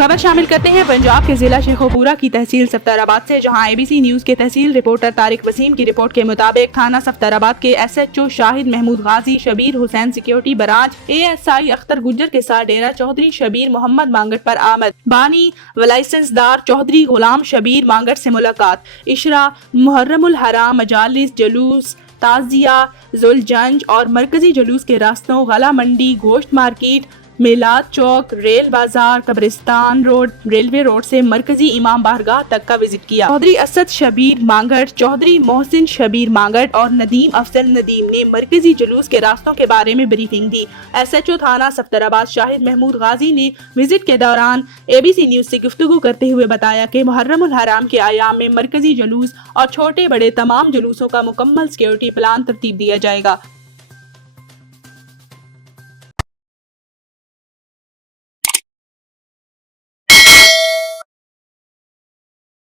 خبر شامل کرتے ہیں پنجاب کے ضلع شیخوپورہ کی تحصیل صفدرآباد سے، جہاں ABC نیوز کے تحصیل رپورٹر طارق وسیم کی رپورٹ کے مطابق تھانہ صفدرآباد کے SHO شاھد محمود غازی شبیر حسین سیکیورٹی برانچ ASI اختر گجر کے ساتھ ڈیرہ چوھدری شبیر محمد مانگٹ پر آمد، بانی و لائسنس دار چوھدری غلام شبیر مانگٹ سے ملاقات، اشرا محرم الحرام مجالس جلوس تعزیہ ذوالجنج اور مرکزی جلوس کے راستوں غلہ منڈی گوشت مارکیٹ میلاد چوک ریل بازار قبرستان روڈ ریلوے روڈ سے مرکزی امام بارگاہ تک کا وزٹ کیا۔ چوھدری اسد شبیر مانگٹ، چوھدری محسن شبیر مانگٹ اور ندیم افضل ندیم نے مرکزی جلوس کے راستوں کے بارے میں بریفنگ دی۔ SHO تھانہ صفدرآباد شاھد محمود غازی نے وزٹ کے دوران ABC نیوز سے گفتگو کرتے ہوئے بتایا کہ محرم الحرام کے ایام میں مرکزی جلوس اور چھوٹے بڑے تمام جلوسوں کا مکمل سیکیورٹی پلان ترتیب دیا جائے گا۔